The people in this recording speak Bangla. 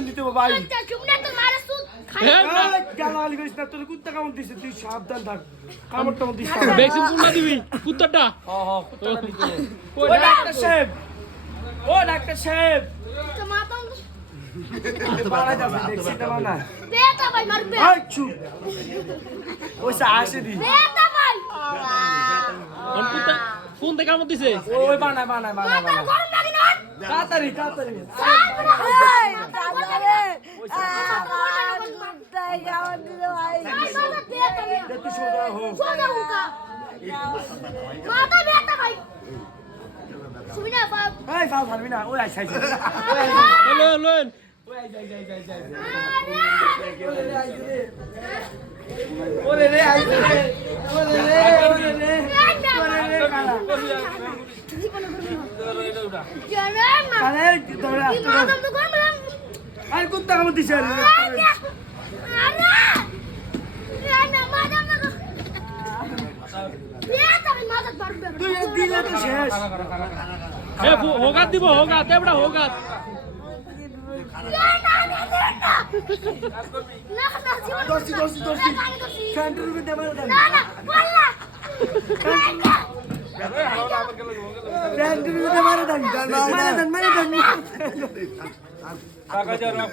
দিতে ভাই হ্যাঁ, গালাগালি করিস না তোর কুত্তা কামড় দিছে তুই সাবধান থাক কামড় টামড় দিস না ভ্যাকসিন কোনটা দিবি কুত্তাটা কুত্তাটা দিতে ও ডাক্তার সাহেব ও ডাক্তার সাহেব বাড়া যাবে ভ্যাকসিনটা বানা এই চুপ ওইসা আসে দি কোন কুত্তা কোন থেকে কামড় দিছে ওই বানায় তাড়াতাড়ি তুই সোজা হো এই ফাল ফালবি না ওই আইসা লন ওরে রে আইসা ওরে কালা আরে দৌড়া আরে কুত্তা কামড় দিছে তুই দিলে তো শেষ এ হোগাত দিব হোগাত এবড়া হোগাত দোস্তি সেন্টার রুমে দেবার দাও সেন্টার রুমে দেবার দাও মারা দাও